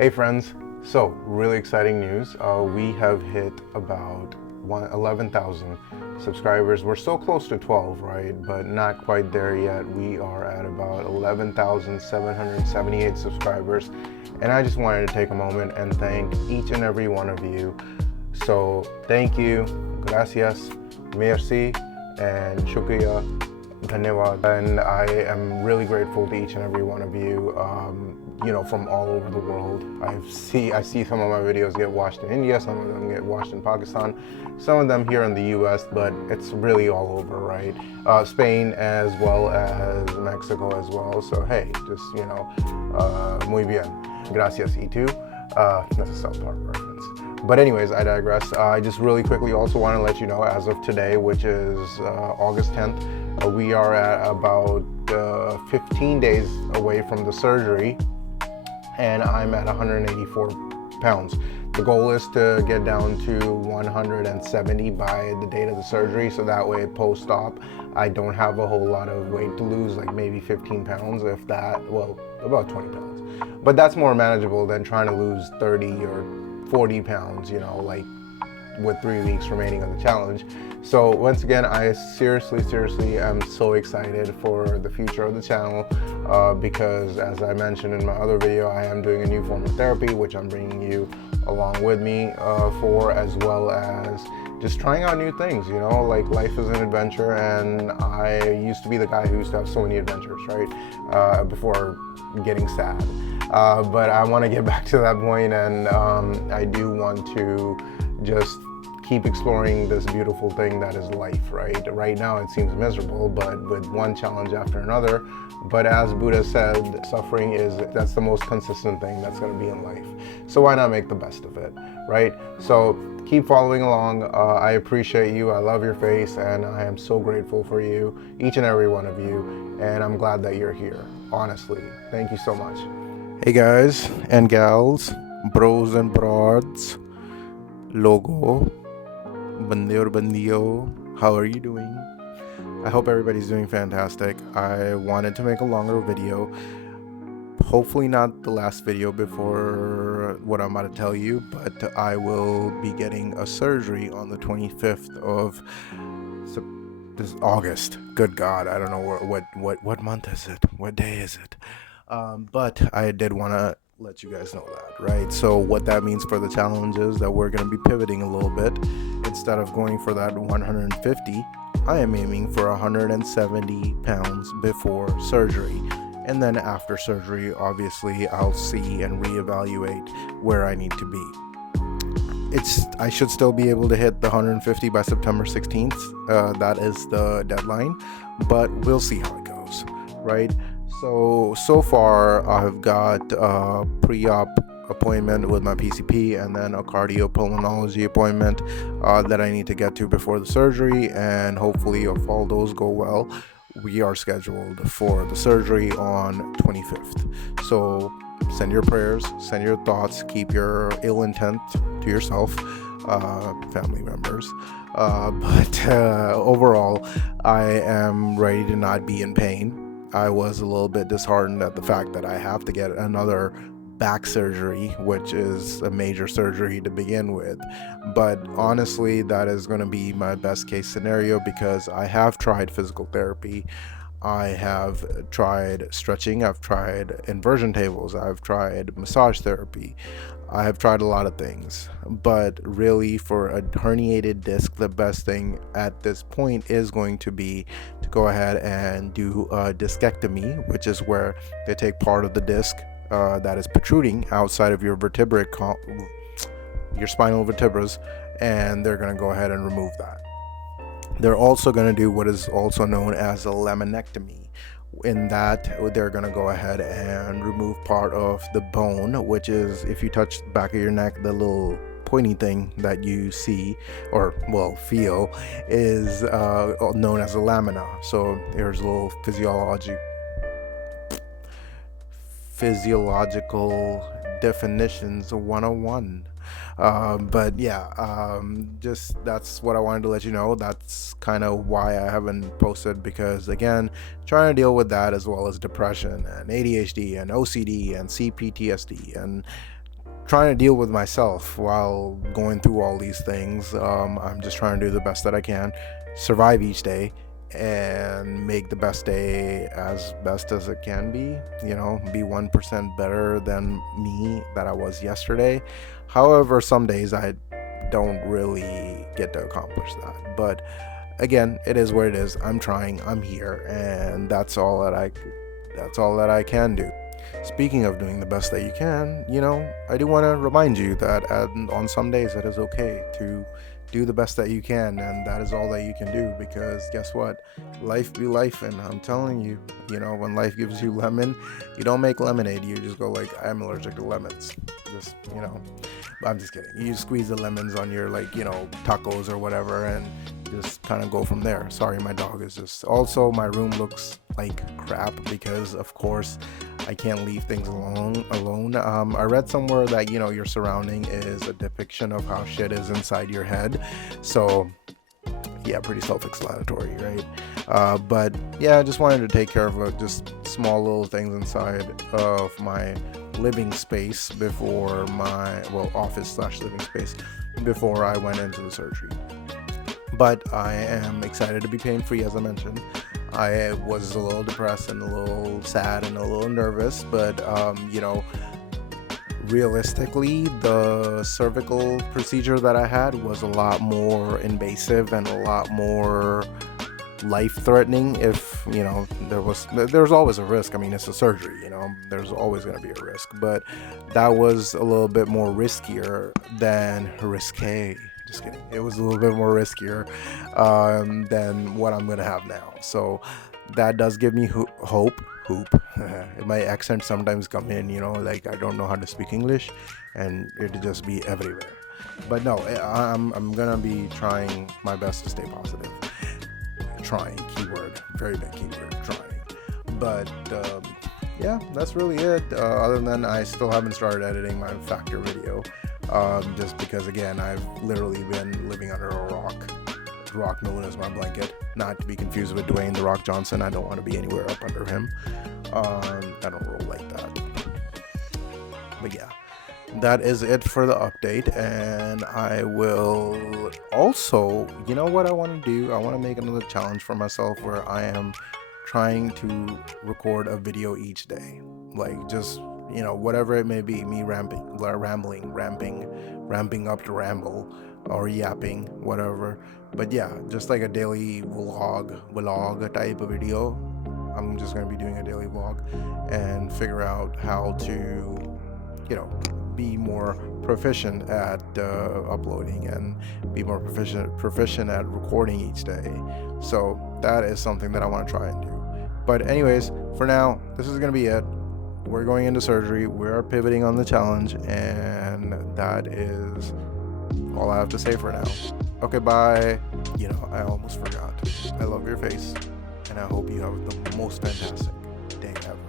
Hey friends, so really exciting news. We have hit about 11,000 subscribers. We're so close to 12, right? But not quite there yet. We are at about 11,778 subscribers. And I just wanted to take a moment and thank each and every one of you. So thank you, gracias, merci, and shukriya, dhanyawad. And I am really grateful to each and every one of you. From all over the world. I see some of my videos get watched in India, some of them get watched in Pakistan, some of them here in the US, but it's really all over, right? Spain as well as Mexico as well. So hey, just, muy bien. Gracias, y tú. That's a South Park reference. But anyways, I digress. I just really quickly also want to let you know, as of today, which is August 10th, we are at about 15 days away from the surgery, and I'm at 184 pounds. The goal is to get down to 170 by the date of the surgery, so that way post-op I don't have a whole lot of weight to lose, like maybe 15 pounds, if that, well, about 20 pounds. But that's more manageable than trying to lose 30 or 40 pounds, like with 3 weeks remaining of the challenge. So once again, I seriously am so excited for the future of the channel because, as I mentioned in my other video, I am doing a new form of therapy, which I'm bringing you along with me for, as well as just trying out new things. Like life is an adventure, and I used to be the guy who used to have so many adventures, right, before getting sad. But I want to get back to that point, and I do want to just keep exploring this beautiful thing that is life, right? Right now it seems miserable, but with one challenge after another. But as Buddha said, suffering that's the most consistent thing that's going to be in life. So why not make the best of it, right? So keep following along. I appreciate you. I love your face, and I am so grateful for you, each and every one of you. And I'm glad that you're here. Honestly, thank you so much. Hey guys and gals, bros and broads, logo, bande aur bandiyo, how are you doing? I hope everybody's doing fantastic. I wanted to make a longer video, hopefully not the last video before what I'm about to tell you, but I will be getting a surgery on the 25th of this August. Good God, I don't know what month is it? What day is it? But I did want to let you guys know that, right? So what that means for the challenge is that we're going to be pivoting a little bit. Instead of going for that 150, I am aiming for 170 pounds before surgery. And then after surgery, obviously, I'll see and reevaluate where I need to be. I should still be able to hit the 150 by September 16th. That is the deadline, but we'll see how it goes, right? So far I've got a pre-op appointment with my PCP, and then a cardiopulmonology appointment that I need to get to before the surgery, and hopefully if all those go well, we are scheduled for the surgery on 25th. So send your prayers, send your thoughts, keep your ill intent to yourself, family members. But overall, I am ready to not be in pain. I was a little bit disheartened at the fact that I have to get another back surgery, which is a major surgery to begin with. But honestly, that is going to be my best case scenario, because I have tried physical therapy. I have tried stretching, I've tried inversion tables, I've tried massage therapy, I have tried a lot of things. But really, for a herniated disc, the best thing at this point is going to be to go ahead and do a discectomy, which is where they take part of the disc that is protruding outside of your your spinal vertebrae, and they're going to go ahead and remove that. They're also going to do what is also known as a laminectomy. In that, they're going to go ahead and remove part of the bone, which is, if you touch the back of your neck, the little pointy thing that you see or feel is known as a lamina. So there's a little physiological definitions 101. But yeah, just that's what I wanted to let you know. That's kind of why I haven't posted, because again, trying to deal with that, as well as depression and ADHD and OCD and CPTSD and trying to deal with myself while going through all these things. I'm just trying to do the best that I can, survive each day, and make the best day as best as it can be. Be 1% better than me that I was yesterday. However, some days I don't really get to accomplish that. But again, it is what it is. I'm trying. I'm here, and that's all that I can do. Speaking of doing the best that you can, I do want to remind you that on some days it is okay to do the best that you can, and that is all that you can do, because guess what? Life be life, and I'm telling you, when life gives you lemon, you don't make lemonade. You just go like, I'm allergic to lemons. Just, I'm just kidding. You squeeze the lemons on your tacos or whatever, and just kind of go from there. Sorry, my dog is just... Also, my room looks like crap because, of course, I can't leave things alone. I read somewhere that, your surrounding is a depiction of how shit is inside your head. So, yeah, pretty self-explanatory, right? But, yeah, I just wanted to take care of just small little things inside of my living space before office/living space before I went into the surgery. But I am excited to be pain-free, as I mentioned. I was a little depressed and a little sad and a little nervous, but realistically, the cervical procedure that I had was a lot more invasive and a lot more life-threatening. If there's always a risk. I mean, it's a surgery, there's always going to be a risk, but that was a little bit more riskier than risque. Just kidding. It was a little bit more riskier than what I'm gonna have now. So that does give me hope. My accent sometimes come in, like I don't know how to speak English, and it'll just be everywhere. But no, I'm gonna be trying my best to stay positive. Trying, keyword, very big keyword, trying. But yeah, that's really it. Other than I still haven't started editing my factor video. Just because, again, I've literally been living under a rock known as my blanket, not to be confused with Dwayne "The Rock" Johnson. I don't want to be anywhere up under him. I don't roll like that. But yeah, that is it for the update, and I will also, what I want to do? I want to make another challenge for myself where I am trying to record a video each day, like just whatever it may be, me ramping up to ramble, or yapping, whatever. But yeah, just like a daily vlog type of video. I'm just going to be doing a daily vlog and figure out how to, be more proficient at uploading and be more proficient at recording each day. So that is something that I want to try and do. But anyways, for now, this is going to be it. We're going into surgery. We are pivoting on the challenge, and that is all I have to say for now. Okay, bye. I almost forgot. I love your face, and I hope you have the most fantastic day ever.